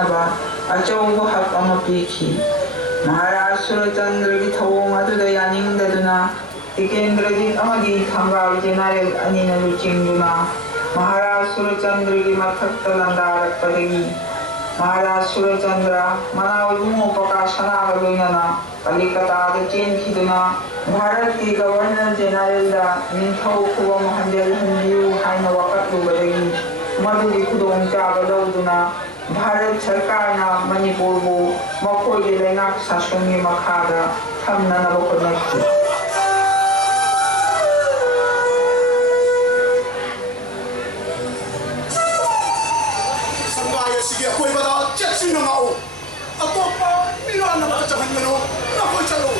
ꯁꯤꯖꯤꯟꯅꯕ ꯑꯆꯧꯕ ꯍꯛ ꯑꯃ ꯄꯤꯈꯤ. ꯃꯍꯥꯔꯥꯖ ꯁꯨꯔꯆꯟꯗ꯭ꯔꯒꯤ ꯊꯧꯑꯣꯡ ꯑꯗꯨꯗ ꯌꯥꯅꯤꯡꯗꯗꯨꯅ ꯇꯤꯀꯦꯟꯗ꯭ꯔꯖꯤꯠ ꯑꯃꯗꯤ ꯊꯪꯒꯥꯜ ꯖꯦꯅꯔꯦꯜ ꯑꯅꯤꯅ ꯂꯨꯆꯤꯡꯗꯨꯅ ꯃꯍꯥꯔꯥꯖ ꯁꯨꯔꯆꯟꯗ꯭ꯔꯒꯤ ꯃꯊꯛꯇ ꯂꯥꯟꯗꯥꯔꯛꯄꯗꯒꯤ ꯃꯍꯥꯔꯥꯖ ꯁꯨꯔꯆꯟꯗ꯭ꯔ ꯃꯅꯥꯎ ꯏꯕꯨꯡꯉꯣ ꯄ꯭ꯔꯀꯥꯁꯅꯥꯒ ꯂꯣꯏꯅꯅ ꯀꯂꯤꯀꯇꯥꯗ ꯆꯦꯟꯈꯤꯗꯨꯅ ꯚꯥꯔꯠꯀꯤ ꯒꯕꯔꯅꯔ ꯖꯦꯅꯔꯦꯜꯗ ꯅꯤꯡꯊꯧ ꯈꯨꯕꯝ ꯍꯟꯖꯤꯜꯍꯟꯕꯤꯌꯨ ꯍꯥꯏꯅ ꯋꯥꯀꯠꯂꯨꯕꯗꯒꯤ ꯃꯗꯨꯒꯤ ꯈꯨꯗꯣꯡꯆꯥꯕ ꯂꯧꯗꯨꯅ ꯚꯥꯔꯠ ꯁꯔꯀꯥꯔꯅ ꯃꯅꯤꯄꯨꯔꯕꯨ ꯃꯈꯣꯏꯒꯤ ꯂꯩꯉꯥꯛ ꯁꯥꯁꯟꯒꯤ ꯃꯈꯥꯗ ꯊꯝꯅꯅꯕ ꯍꯣꯠꯅꯈꯤ. ꯁꯪꯒꯥꯏ ꯑꯁꯤꯒꯤ ꯑꯀꯣꯏꯕꯗ ꯆꯦꯠꯁꯤꯟꯅ ꯉꯥꯛꯎ. ꯑꯇꯣꯞꯄ ꯃꯤꯂꯥꯟ ꯑꯃꯗ ꯆꯪꯍꯟꯒꯅꯨ. ꯅꯈꯣꯏ ꯆꯠꯂꯨ.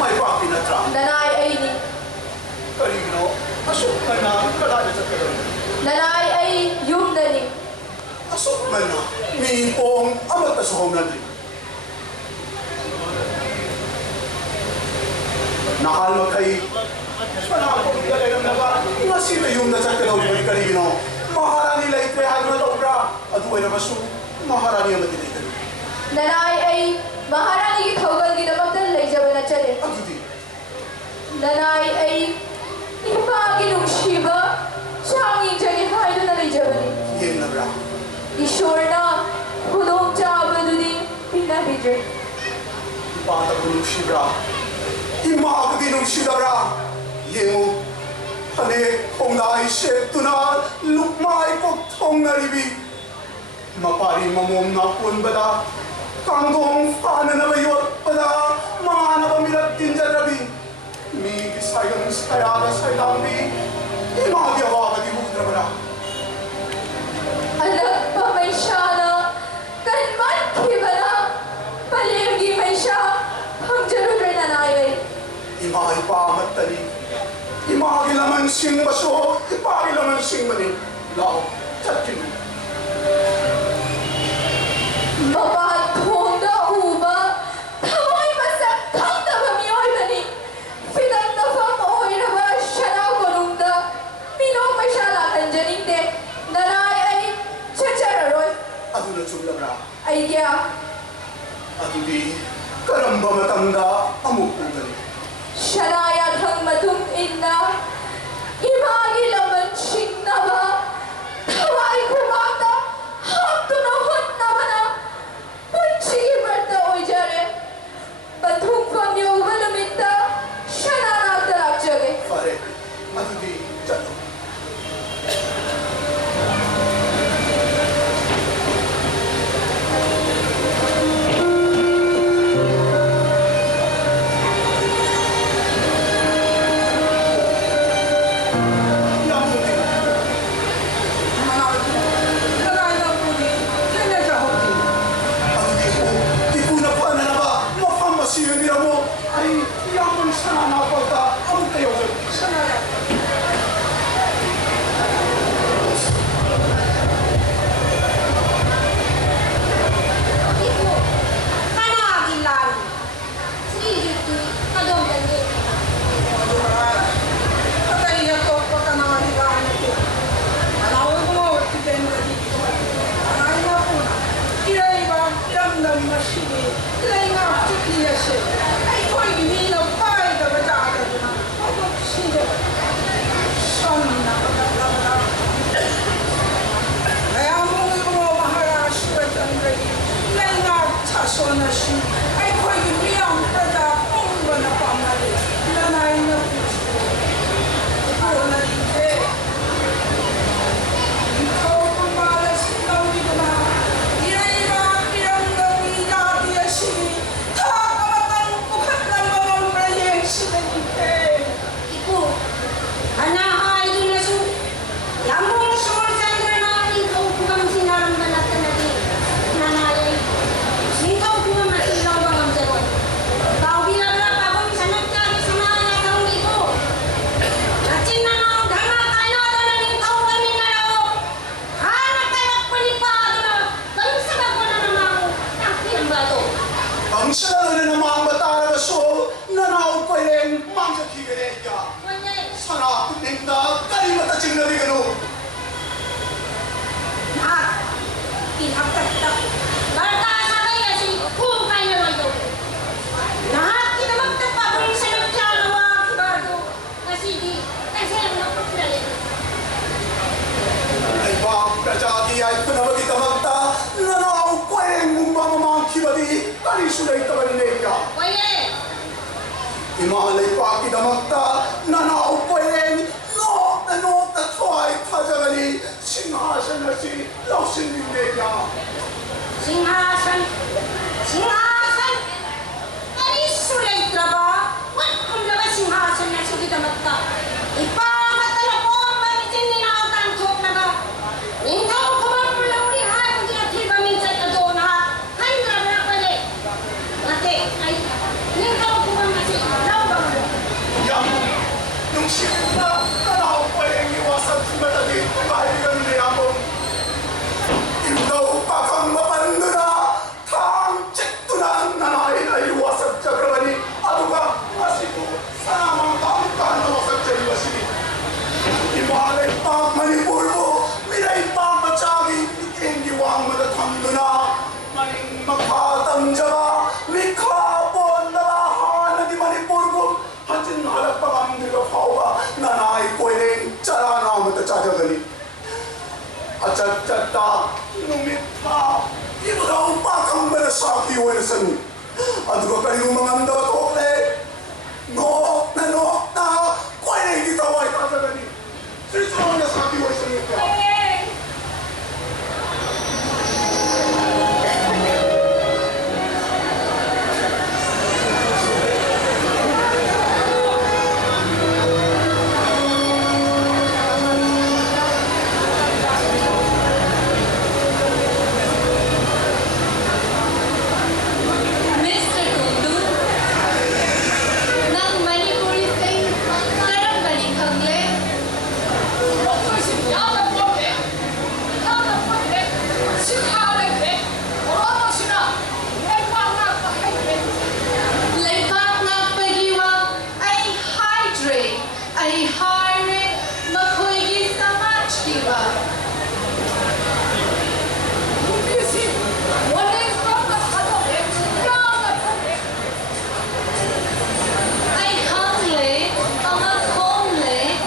ꯃꯥꯏ ꯄꯥꯛꯄꯤ ꯅꯠꯇ꯭ꯔꯥ? ꯅꯅꯥꯏ ꯑꯩꯅꯤ. ꯀꯔꯤꯒꯤꯅꯣ ꯑꯁꯨꯛ ꯉꯟꯅ ꯀꯗꯥꯏꯗ ꯆꯠꯀꯗꯧꯔꯤꯕ? ꯅꯅꯥꯏ ꯑꯩ ꯌꯨꯝꯗꯅꯤ. ꯑꯁꯨꯛ ꯉꯟꯅ ꯃꯤ ꯄꯣꯡ ꯑꯃꯠꯇꯁꯨ ꯍꯧꯅꯗ꯭ꯔꯤ. ꯅꯍꯥꯟ ꯃꯈꯩ ꯁꯅꯥꯄꯣꯠꯇ ꯂꯩꯔꯝꯂꯒ ꯉꯁꯤꯗ ꯌꯨꯝꯗ ꯆꯠꯀꯗꯧꯔꯤꯕꯅꯤ ꯀꯔꯤꯒꯤꯅꯣ? ꯃꯍꯥꯔꯥꯅꯤ ꯂꯩꯇ꯭ꯔꯦ ꯍꯥꯏꯗꯨꯅ ꯇꯧꯕ꯭ꯔꯥ? ꯑꯗꯨ ꯑꯣꯏꯔꯕꯁꯨ ꯃꯍꯥꯔꯥꯅꯤ ꯑꯃꯗꯤ ꯂꯩꯒꯅꯤ. ꯅꯅꯥꯏ ꯑꯩ ꯃꯍꯥꯔꯥꯅꯤꯒꯤ ꯊꯧꯒꯜꯒꯤꯗꯃꯛꯇ ꯂꯩꯖꯕ ꯅꯠꯆꯗꯦ. ꯑꯗꯨꯗꯤ ꯅꯅꯥꯏ ꯑꯩ ꯏꯄꯥꯒꯤ ꯅꯨꯡꯁꯤꯕ ꯆꯥꯡ ꯌꯦꯡꯖꯒꯦ ꯍꯥꯏꯗꯨꯅ ꯂꯩꯖꯕꯅꯤ. ꯌꯦꯡꯅꯕ꯭ꯔꯥ? ꯏꯁꯣꯔꯅ ꯈꯨꯗꯣꯡꯆꯥꯕꯗꯨꯗꯤ ꯄꯤꯅꯕꯤꯗ꯭ꯔꯦ. ꯏꯄꯥꯗꯕꯨ ꯅꯨꯡꯁꯤꯕ꯭ꯔꯥ? ꯏꯃꯥꯕꯨꯗꯤ ꯅꯨꯡꯁꯤꯗꯕ꯭ꯔꯥ? ꯌꯦꯡꯉꯨ, ꯐꯅꯦꯛ ꯈꯣꯡꯗꯥꯏ ꯁꯦꯠꯇꯨꯅ ꯂꯨꯛꯃꯥꯏ ꯀꯣꯛꯊꯣꯡꯅꯔꯤꯕꯤ. ꯃꯄꯥꯔꯤ ꯃꯃꯣꯝꯅ ꯄꯨꯟꯕꯗ ꯀꯥꯡꯗꯣꯡ ꯐꯥꯅꯅꯕ ꯌꯣꯠꯄꯗ ꯃꯃꯥꯟꯅꯕ ꯃꯤꯔꯛ ꯇꯤꯟꯖꯔꯕꯤ. ꯃꯤꯒꯤ ꯁꯥꯏꯒꯪ ꯁꯌꯥꯗ ꯁꯩꯗꯥꯡꯕꯤ. ꯏꯃꯥꯒꯤ ꯑꯋꯥꯕꯗꯤ ꯎꯗ꯭ꯔꯕꯔꯥ? ꯑꯅꯛꯄ ꯃꯩꯁꯥꯅ ꯀꯟꯃꯟꯈꯤꯕꯅ ꯄꯂꯦꯝꯒꯤ ꯃꯩꯁꯥ ꯐꯪꯖꯔꯨꯗ꯭ꯔꯦ ꯅꯅꯥꯏ ꯑꯩ. 이마 이빠 맞다니 이마기라만 싱마쇼 이빠기라만 싱마니 라오 잡기는 ꯃꯄꯥꯟꯊꯣꯡꯗ ꯎꯕ ꯊꯋꯥꯏ ꯃꯁꯛ ꯈꯪꯗꯕ ꯃꯤꯑꯣꯏꯕꯅꯤ. ꯐꯤꯗꯝꯅꯐꯝ ꯑꯣꯏꯔꯕ ꯁꯅꯥ ꯀꯣꯅꯨꯡꯗ ꯃꯤꯅꯣꯛ ꯃꯩꯁꯥ ꯂꯥꯛꯍꯟꯖꯅꯤꯡꯗꯦ. ꯅꯅꯥꯏ ꯑꯩ ꯆꯠꯆꯔꯔꯣꯏ. ꯑꯗꯨꯅ ꯆꯨꯝꯂꯕ꯭ꯔꯥ? ꯑꯩꯒ꯭ꯌꯥ. ꯑꯗꯨꯗꯤ ꯀꯔꯝꯕ ꯃꯇꯝꯗ ꯑꯃꯨꯛ ꯎꯒꯅꯤ? ꯁꯅꯥ ꯌꯥꯊꯪ ꯃꯇꯨꯡ ꯏꯟꯅ ꯏꯃꯥꯒꯤ ꯂꯃꯟ ꯁꯤꯡꯅꯕ ꯊꯋꯥꯏ ꯈꯨꯕꯥꯛꯇ ꯍꯥꯞꯇꯨꯅ ꯍꯣꯠꯅꯕꯅ ꯄꯨꯟꯁꯤꯒꯤ ꯚ꯭ꯔꯠꯇ ꯑꯣꯏꯖꯔꯦ. ꯄꯟꯊꯨꯡꯐꯝ ꯌꯧꯕ ꯅꯨꯃꯤꯠꯇ ꯁꯅꯥꯅꯥꯛꯇ ꯂꯥꯛꯆꯒꯦ. ꯐꯔꯦ, ꯑꯗꯨꯗꯤ ꯆꯠꯂꯣ. Mangsa kibere ya. Wala. Sana kuningda kali mata cingnabi kanu. Lahat. Pinagtagtag. Bartasakay kasi hukay na ito. Lahat kinamagtagpapong sa nagkalawa bago. Kasi di, kasi ang napaglalit. Ay bang kajati ay kunamagi tamagta. Nanaaw ko mong mamamang kibadi. Kali sulay tabanin ya. Wala. Imalay pa kinamagta. Nanaaw ko no na tuway tajagani. Singhasan na si Lausin Lindeya. Singhasan. Singhasan. Alis sulay traba. Wala kung naman singhasan na sa kita magta. Ipamatala ko ang mamitin ni Nautan Chok na ba? Ikaw kumapulaw ni ha kung tinathiba minsan ka doon ha. Handa na pala. Ate, ay, ikaw kumamasi. Lawa mo. Yang nung siya na nanaaw ko iwasan si Matali. Kahiligan niya mo. Ikaw pa kang mapando na. Tang cek tunan nanahin ay iwasan siya gawani. Ano ka? Asiko sa mga kauntan na wasan siya iwasini. Imalay pa manipur mo. Milay pa matsagi. Ikindiwang matatando na. Maning magpatamdya ba? Mikapon na lahan na di manipur mo. Hatin halap pa kang nilapawa. Nanay ko ining tsara na matatsadya gani. Achat-chata, numit pa. Ito daw pa kang malasaki o nasan. Ano ka kayo mga ndawatokle? Nook na. Kuya na hindi taway ka sa gani. Sino ang nasaki o nasan ka? Mr. Kundu, nang Manipuri thing, karang balik hangle. Laipak nga pagiwang ay hydrate, ay hydrate, makoy sa match, diba? Ay hangle, ang homely,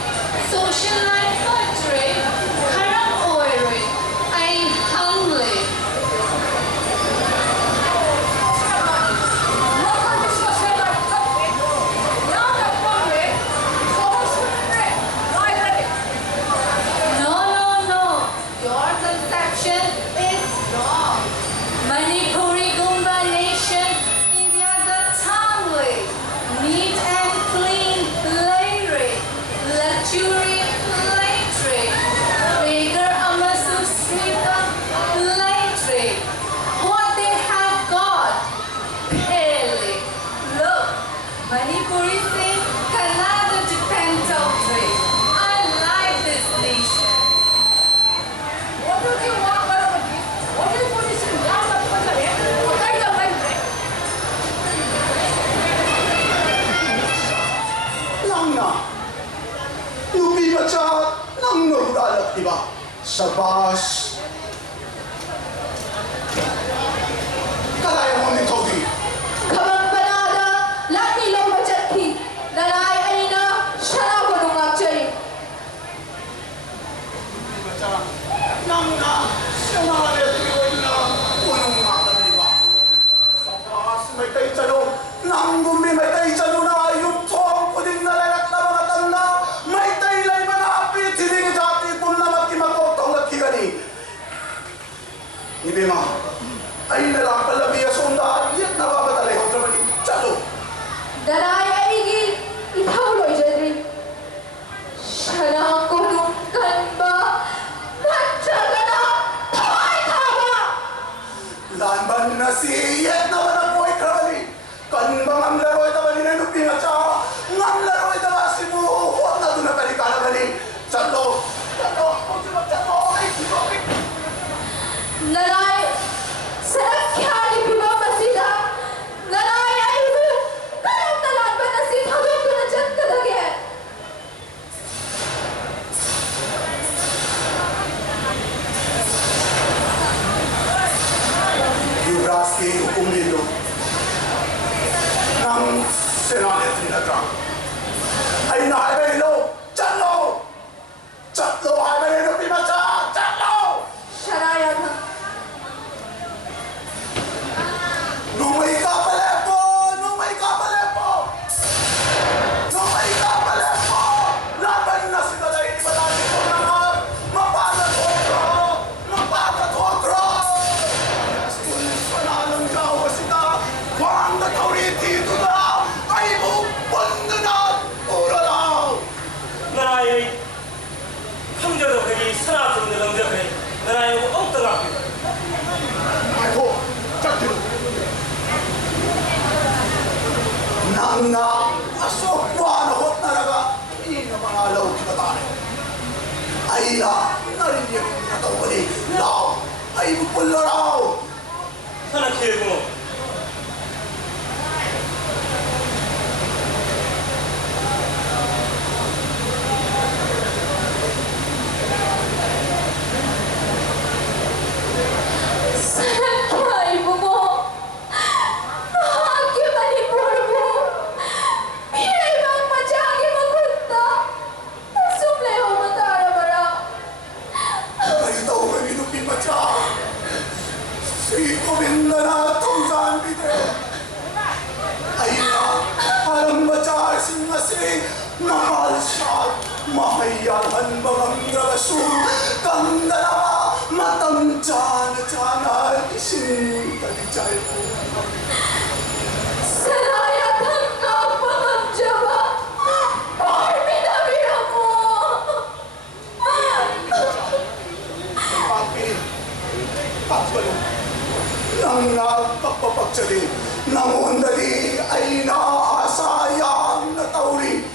social life portrait, karang oire, ay hangle. No. Your conception is wrong. Manipuri Gumba Nation, India the Tangwe, neat and clean, lyric, luxuriant, electric, bigger amasu sripa, electric. What they have got, Pele. Look, Manipuri sing Kannada to Pentautre. I like this nation. What do you want? What do you want to say? Lang na. Lupi pa siya ng nagdalak, diba? Sa bus. Kalaya mo ni Toby. Kamang banada, lagi lang macetki. Lalay ay na, siya na ko nung actually. Lupi pa siya nang na siya mga netiwag na unang mga diba? Sa bus, may tayo tsalo. Nang gumi, may tayo tsalo na yung tong puding nalanak na mga tanda. May tayo lay manapit. Hindi nga dati kung naman kimakotong at kigani. Ibima, ay nalang palabiya sa undahan. Iyak na babatalay ko naman yung tsalo. Lalay ay igi, itauloy jedri. Siya na ko nung kanba. Natsaga na, kaway tawa! Lanban na si Iyet na wala po ay krali. Kan bang ang laro ay tabali na lupi nga siya. Ang laro ay tabali si Buho. Huwag na doon na balik ka na bali. Tsalo. Huwag si Magtsalo. Ay, sorry. Lalay, sa nagkali pibaba sila. Lalay ay karang talan ba na si Hagam ko na dyan Senate Trinatra. Ay nakaibalo! Chatlo! Chatlo haibalo pimacha! Chatlo! Sarayatan. Nung may kapalepo! Nung may kapalepo! Nung may kapalepo! Laban na si Daday di Balani ko naman! Mapagat otro! Mapagat otro! Sulis pa na ng gawa sila! Kung natauriti ito na! Ay bubundo na! Pura lang! 나라의 형제도 그리 선하던 영제그리 나라의 엉뚱하게 Aiko, cakil. Nang na asokwa na hot na raga, hindi na mangalaw kinatari. Ay na, narinig na tawali, lao, ay bupula raw. 선악기의 구멍 Sanakya ibu mo. Aking manipur mo. Pilay bang madyagi magunta. Sumleho matara-bara. Ay daw kami nupin matya. Si Govinda na tungsan bide. Ay na, parang matya sing-asing, mahalsyat, mahayahan mga rason, kang dalawa, matangja na dyan, ising talijay mo. Sarayatan ka pangamdya ba? Or pinabira mo? Papi, papalo, nang nagpapapagtsali, nang undali ay naasayang na tauri,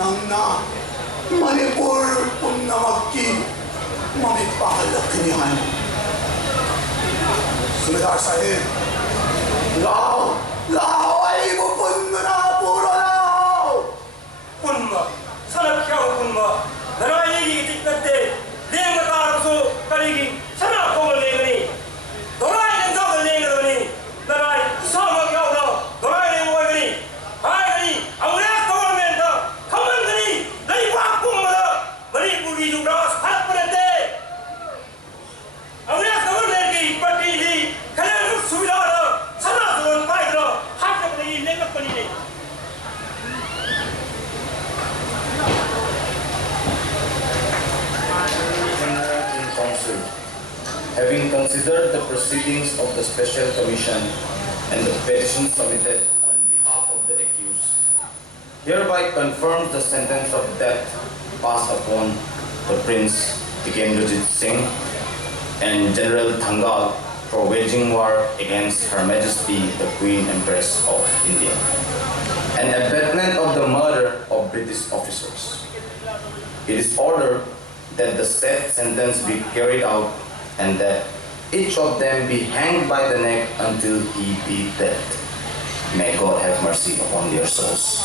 nang na manipur kung na magki, mamipalakinihan. Sumidar sa'yo, lao, lao ay mupundo na, puro lao! 군마 선악기하고 군마 나라의 얘기 듣을 때 내가 따라서 까리기 선악공을 내거니 너라의 능성을 내거니 나라의 이상하게 하오다 너라의 내고하거니 아이거니 아무래도 공을 낸다 가만거니 너희 왕궁마다 머리 무기 죽으라 살 뻔했대 아무래도 공을 내기 이빨이 그냥 수비라하라 선악공을 빠이들어 한쪽으로 이 냉각거리니 In Council, having considered the proceedings of the Special Commission and the petition submitted on behalf of the accused, hereby confirms the sentence of death passed upon the Prince Tikendrojit Singh and General Thangal for waging war against Her Majesty the Queen Empress of India, and abetment of the murder of British officers. It is ordered that the said sentence be carried out and that each of them be hanged by the neck until he be dead. May God have mercy upon their souls.